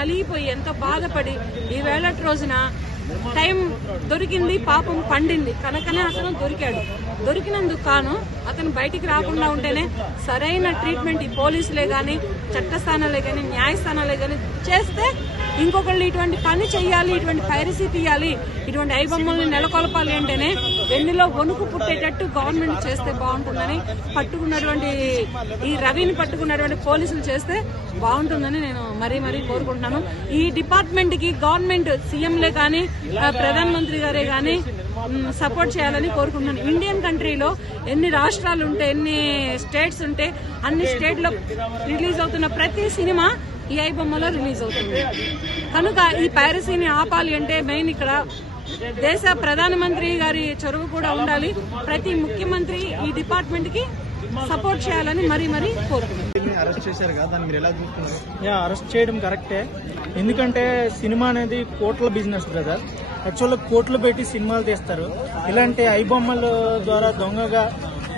నలిగిపోయి ఎంతో బాధపడి ఈ వేళటి రోజున టైం దొరికింది, పాపం పండింది కనుకనే అతను దొరికాడు. దొరికినందుకు కాను అతను బయటికి రాకుండా ఉంటేనే సరైన ట్రీట్మెంట్ ఈ పోలీసులే గాని, చట్టస్థానాలే గాని, న్యాయస్థానాలే గాని చేస్తే ఇంకొకళ్ళు ఇటువంటి పని చెయ్యాలి, ఇటువంటి పైరసీ తీయాలి, ఇటువంటి ఐబొమ్మల్ని నెలకొల్పాలి అంటేనే వెన్నులో వణుకు పుట్టేటట్టు గవర్నమెంట్ చేస్తే బాగుంటుందని, పట్టుకున్నటువంటి ఈ రవిని పట్టుకున్నటువంటి పోలీసులు చేస్తే బాగుంటుందని నేను మరీ కోరుకుంటున్నాను. ఈ డిపార్ట్మెంట్ కి గవర్నమెంట్ సీఎంలే కానీ, ప్రధానమంత్రి గారే గాని సపోర్ట్ చేయాలని కోరుకుంటున్నాను. ఇండియన్ కంట్రీలో ఎన్ని రాష్ట్రాలు ఉంటే, ఎన్ని స్టేట్స్ ఉంటే అన్ని స్టేట్ లో రిలీజ్ అవుతున్న ప్రతి సినిమా ఈ ఐబొమ్మలో రిలీజ్ అవుతుంది. కనుక ఈ పైరసీని ఆపాలి అంటే మెయిన్ ఇక్కడ దేశ ప్రధానమంత్రి గారి చొరవ కూడా ఉండాలి. ప్రతి ముఖ్యమంత్రి ఈ డిపార్ట్మెంట్ కి సపోర్ట్ చేయాలని మరీ కోరుకుంటున్నాను. అరెస్ట్ చేయడం కరెక్టే, ఎందుకంటే సినిమా అనేది కోట్ల బిజినెస్ బ్రదర్. యాక్చువల్గా కోట్లు పెట్టి సినిమాలు తీస్తారు. ఇలాంటి ఐబొమ్మల ద్వారా దొంగగా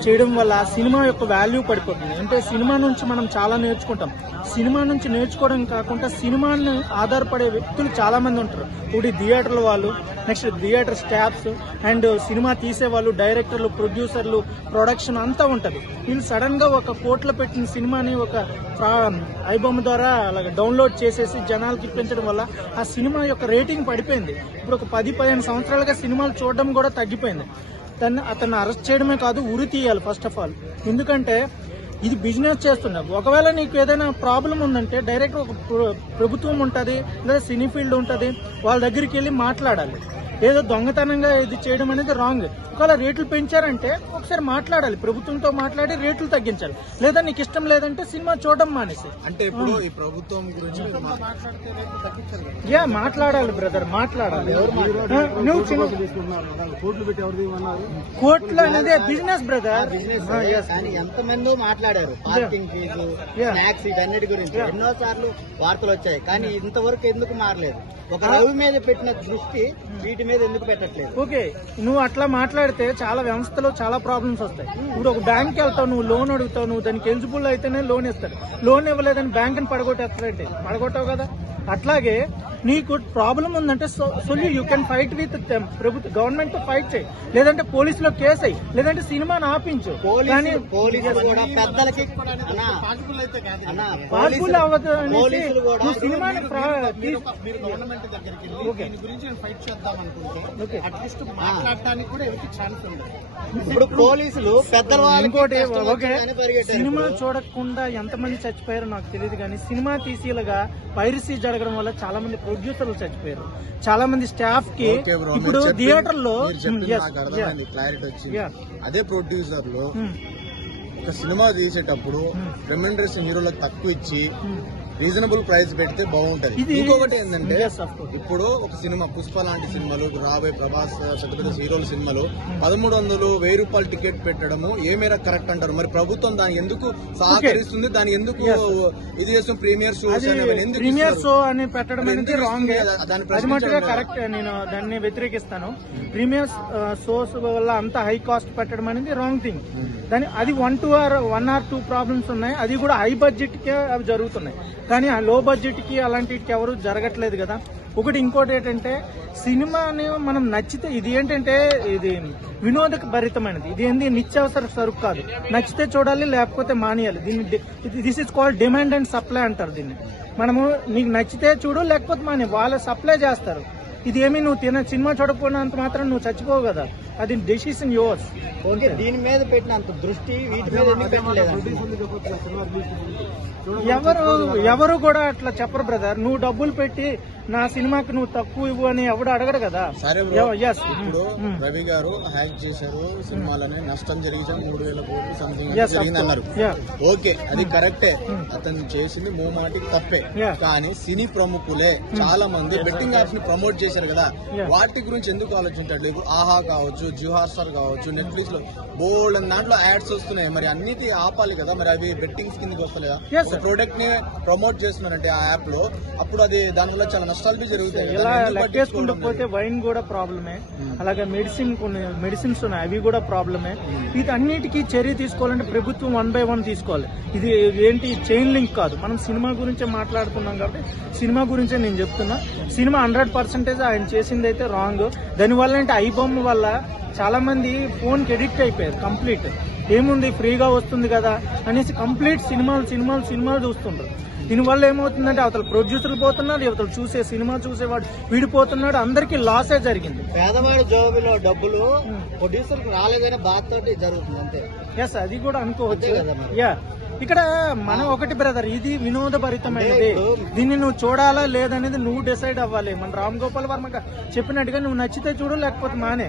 చేయడం వల్ల సినిమా యొక్క వాల్యూ పడిపోతుంది. అంటే సినిమా నుంచి మనం చాలా నేర్చుకుంటాం. సినిమా నుంచి నేర్చుకోవడం కాకుండా సినిమాని ఆధారపడే వ్యక్తులు చాలా మంది ఉంటారు. ఒకటి థియేటర్ల వాళ్ళు, next theatre staffs and cinema తీసేవాళ్ళు, డైరెక్టర్లు, ప్రొడ్యూసర్లు, ప్రొడక్షన్ అంతా ఉంటది. వీళ్ళు సడన్ గా ఒక కోట్ల పెట్టిన సినిమాని ఒక ఐబొమ్మ ద్వారా అలాగే డౌన్లోడ్ చేసేసి జనాలకి ఇప్పించడం వల్ల ఆ సినిమా యొక్క రేటింగ్ పడిపోయింది. ఇప్పుడు ఒక 10-15 సంవత్సరాలుగా సినిమాలు చూడడం కూడా తగ్గిపోయింది. అతన్ని అరెస్ట్ చేయడమే కాదు, ఉరి తీయాలి ఫస్ట్ ఆఫ్ ఆల్. ఎందుకంటే ఇది బిజినెస్ చేస్తున్నావు. ఒకవేళ నీకు ఏదైనా ప్రాబ్లం ఉందంటే డైరెక్ట్ ఒక ప్రభుత్వం ఉంటుంది, లేదా సినీ ఫీల్డ్ ఉంటుంది, వాళ్ళ దగ్గరికి వెళ్ళి మాట్లాడాలి. ఏదో దొంగతనంగా ఇది చేయడం అనేది రాంగ్. ఒకవేళ రేట్లు పెంచారంటే ఒకసారి మాట్లాడాలి, ప్రభుత్వంతో మాట్లాడి రేట్లు తగ్గించాలి. లేదా నీకు ఇష్టం లేదంటే సినిమా చూడడం మానేసి. అంటే ఇప్పుడు ఈ ప్రభుత్వం గురించి మాట్లాడాలి బ్రదర్, మాట్లాడాలి. కోట్లు అనేది బిజినెస్ బ్రదర్. ఎంతమందో మాట్లాడారు పార్కింగ్ ఫీజు, ట్యాక్స్, ఇవన్నిటి గురించి ఎన్నోసార్లు వార్తలు వచ్చాయి. కానీ ఇంతవరకు ఎందుకు మారలేదు? ఒక రవి మీద పెట్టిన దృష్టి వీటి మీద ఎందుకు పెట్టట్లేదు? ఓకే, నువ్వు అట్లా మాట్లాడితే చాలా వ్యవస్థలో చాలా ప్రాబ్లమ్స్ వస్తాయి. ఇప్పుడు ఒక బ్యాంక్ వెళ్తావు, నువ్వు లోన్ అడుగుతావు, నువ్వు దానికి ఎలిజిబుల్ అయితేనే లోన్ ఇస్తాడు. లోన్ ఇవ్వలేదని బ్యాంక్ ని పడగొట్టేస్తాడంటే పడగొట్టావు కదా. అట్లాగే నీకు ప్రాబ్లం ఉందంటే యూ కెన్ ఫైట్ విత్ ప్రభుత్వ గవర్నమెంట్ తో ఫైట్ చేయి, లేదంటే పోలీసులో కేసు అయ్యి, లేదంటే సినిమాని ఆపించు. కానీ పోలీసులు కూడా పెద్దలకి పాజిబుల్ అవ్వదు అనేసి నువ్వు సినిమాని ఇప్పుడు పోలీసులు పెద్దల ఇంకోటి ఓకే, సినిమా చూడకుండా ఎంతమంది చచ్చిపోయారో నాకు తెలియదు, కానీ సినిమా తీసేలాగా పైరసీ జరగడం వల్ల చాలా మంది ప్రొడ్యూసర్లు చచ్చిపోయారు, చాలా మంది స్టాఫ్ కి. ఇప్పుడు థియేటర్ లో క్లారిటీ వచ్చింది. అదే ప్రొడ్యూసర్లు ఒక సినిమా తీసేటప్పుడు రెమ్యునరేషన్ హీరోలకు తక్కువ ఇచ్చి రీజనబుల్ ప్రైస్ పెడితే బాగుంటది. ఇంకొకటి ఏంటంటే ఇప్పుడు ఒక సినిమా పుష్ప లాంటి సినిమాలు, రాబోయే ప్రభాస్ పెద్ద పెద్ద హీరోల సినిమాలు 1300-1000 రూపాయలు టికెట్ పెట్టడము ఏ మేర కరెక్ట్ అంటారు? మరి ప్రభుత్వం దానికి ఎందుకు సహకరిస్తుంది? దాని ఎందుకు ఇది చేస్తాం? ప్రీమియర్ షో అని పెట్టడం అనేది రాంగ్. అది మటుగా కరెక్ట్, నేను దాన్ని వ్యతిరేకిస్తాను. ప్రీమియర్ షోస్ వల్ల అంత హై కాస్ట్ పెట్టడం అనేది రాంగ్ థింగ్. దాని అది 1 or 2 ప్రాబ్లమ్స్ ఉన్నాయి. అది కూడా హై బడ్జెట్ కే అవి జరుగుతున్నాయి, కానీ ఆ లో బడ్జెట్ కి అలాంటికి ఎవరు జరగట్లేదు కదా. ఒకటి ఇంకోటి ఏంటంటే సినిమాని మనం నచ్చితే, ఇది ఏంటంటే ఇది వినోద భరితమైనది, ఇది ఏంది నిత్యావసర సరుకు కాదు. నచ్చితే చూడాలి, లేకపోతే మానేయాలి. దీన్ని this is called demand and supply అంటారు దీన్ని. మనము నీకు నచ్చితే చూడు, లేకపోతే మానే, వాళ్ళు సప్లై చేస్తారు. ఇది ఏమి నువ్వు సినిమా చూడకపోయినంత మాత్రం నువ్వు చచ్చిపోవు కదా, అది డెసిషన్ యువర్స్. ఓకే, దీని మీద పెట్టినంత దృష్టి వీటి మీద ఎందుకు పెట్టలేదు? ఎవరు కూడా అట్లా చెప్పరు బ్రదర్. నువ్వు డబ్బులు పెట్టి నా సినిమాకి నువ్వు తక్కువ ఇవ్వు అని ఎవడు అడగడు కదా. ఇప్పుడు రవి గారు హ్యాక్ చేశారు, సినిమాలని నష్టం జరిగించారు, 3000 కోట్లు సంథింగ్ జరిగిందన్నారు. ఓకే, అది కరెక్టే, అతను చేసింది మూమాటికి తప్పే. కానీ సినీ ప్రముఖులే చాలా మంది బెట్టింగ్ యాప్స్ ని ప్రమోట్ చేసి చేశారు కదా, వాటి గురించి ఎందుకు ఆలోచించాడు? ఇప్పుడు ఆహా కావచ్చు, జియో హాట్‌స్టార్ కావచ్చు, నెట్ఫ్లిక్స్ లో బోల్డ్ అని దాంట్లో యాడ్స్ వస్తున్నాయి. మరి అన్నిటి ఆపాలి కదా, మరి అవి బెట్టింగ్స్ కిందకి వస్తలేదా? ఒక ప్రోడక్ట్ ని ప్రమోట్ చేస్తున్నారంటే ఆ యాప్ లో, అప్పుడు అది దానివల్ల చాలా నష్టాలు జరుగుతాయి. ఇలా లెక్కేసుకుంటూ వైన్ కూడా ప్రాబ్లమే, అలాగే కొన్ని మెడిసిన్స్ ఉన్నాయి, అవి కూడా ప్రాబ్లమే. వీటన్నిటికీ చర్య తీసుకోవాలంటే ప్రభుత్వం 1 by 1 తీసుకోవాలి. ఇది ఏంటి చైన్ లింక్ కాదు, మనం సినిమా గురించే మాట్లాడుతున్నాం కాబట్టి సినిమా గురించే నేను చెప్తున్నా. సినిమా 100% ఆయన చేసింది అయితే రాంగ్. దానివల్ల అంటే ఐబొమ్మ వల్ల చాలా మంది ఫోన్ కి ఎడిక్ట్ అయిపోయారు. కంప్లీట్ ఏముంది ఫ్రీగా వస్తుంది కదా అనేసి కంప్లీట్ సినిమాలు చూస్తుంటారు. దీనివల్ల ఏమవుతుందంటే అవతల ప్రొడ్యూసర్లు పోతున్నారు, అవతల సినిమా చూసేవాడు విడిపోతున్నాడు, అందరికి లాసే జరిగింది. పేదవాడి జోబులో డబ్బులు ప్రొడ్యూసర్ రాలేదనే బాధతోటి జరుగుతుంది అంతే. ఎస్, అది కూడా అనుకోవచ్చు. యా, ఇక్కడ మనం ఒకటి బ్రదర్, ఇది వినోదభరితమైనది, దీన్ని నువ్వు చూడాలా లేదనేది నువ్వు డిసైడ్ అవ్వాలి. మన రామ్ గోపాల్ వర్మ చెప్పినట్టుగా నువ్వు నచ్చితే చూడు, లేకపోతే మానే.